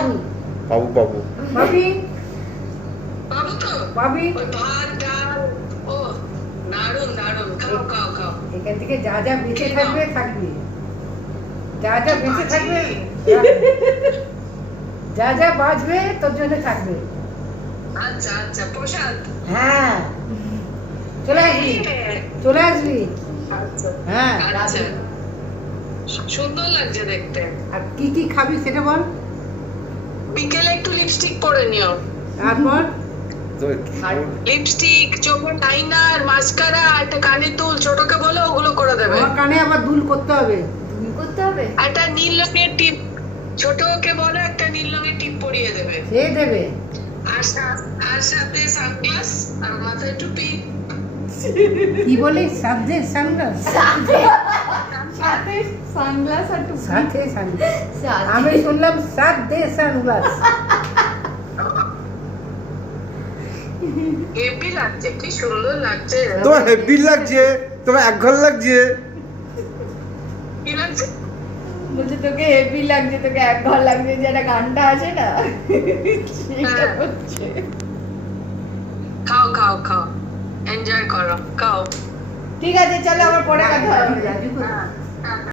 বাবু বাবু বাবু বাবি বাবু তো বাবি ওই ভাত ডাল ও দারুন দারুন খাও খাও খাও এখান থেকে যা যা বেঁচে থাকবে থাকবে, যা যা বেঁচে থাকবে, যা যা বাঁচবে তোর জন্য থাকবে। আচ্ছা আচ্ছা প্রসাদ হ্যাঁ চলে আসবি, চলে আসবি। আচ্ছা হ্যাঁ আচ্ছা সুন্দর লাগছে দেখতে। আর কি কি খাবি সেটা বল। বিকেলে একটু লিপস্টিক পরে নিও। তারপর তো লিপস্টিক, চোখের লাইনার, মাস্কারা, একটা কানের দুল, ছোটকে বলে ওগুলো করে দেবে। আমার কানে আবার দুল করতে হবে। তুমি করতে হবে। একটা নীল রঙের টিপ, ছোটকে বলে একটা নীল রঙের টিপ পরিয়ে দেবে। সে দেবে। আর সাথে সানগ্লাস আর মাথায় টুপি। কি বলি সাথে সানগ্লাস, সাথে সানগ্লাস আর টুপি। সাথে সানগ্লাস, সাথে। আমি শুনলাম সাথে সানগ্লাস। হেভি লাগছে, কি সুন্দর লাগছে। তোমার হেভি লাগছে, তোমার এক ঘর লাগছে। কি লাগছে? বলছে তোকে হেভি লাগছে, তোকে এক ঘর লাগছে, যে একটা গানটা আছে না সেটা হচ্ছে। খাও খাও খাও, এনজয় করো, খাও। ঠিক আছে চলো, আবার পরে কথা হবে। রাজু হ্যাঁ।